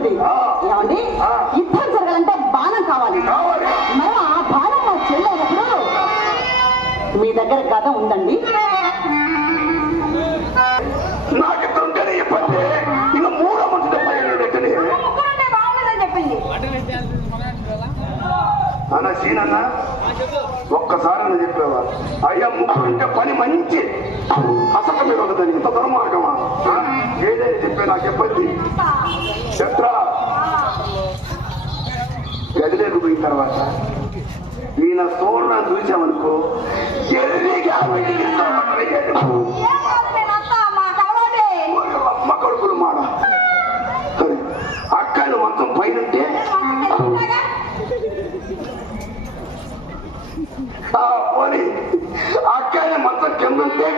ఉంది. ఏమండి యుద్ధం జరగాలంటే బాణం కావాలి. మరి ఆ బాణం మా చెల్లెనప్పుడు మీ దగ్గర గద ఉందండి? నాకు చెప్పండి. ఇంకా మూడో మంది చెప్పింది అన్న సీనన్న ఒక్కసారి అని చెప్పేవా? అయ్యా ముగ్గురు పని మంచి అసలు మీరు ఒకదాన్ని ఇంత దుర్మార్గమా? ఏదైనా చెప్పే నాకు చెప్పండి. చెప్తా గదిలోకి పోయిన తర్వాత ఈయన సోర్ణ చూసామనుకో అమ్మ కొడుకులు మాట అక్కలు మొత్తం పైనంటే పోనీ అక్కని మొత్తం కిందంటే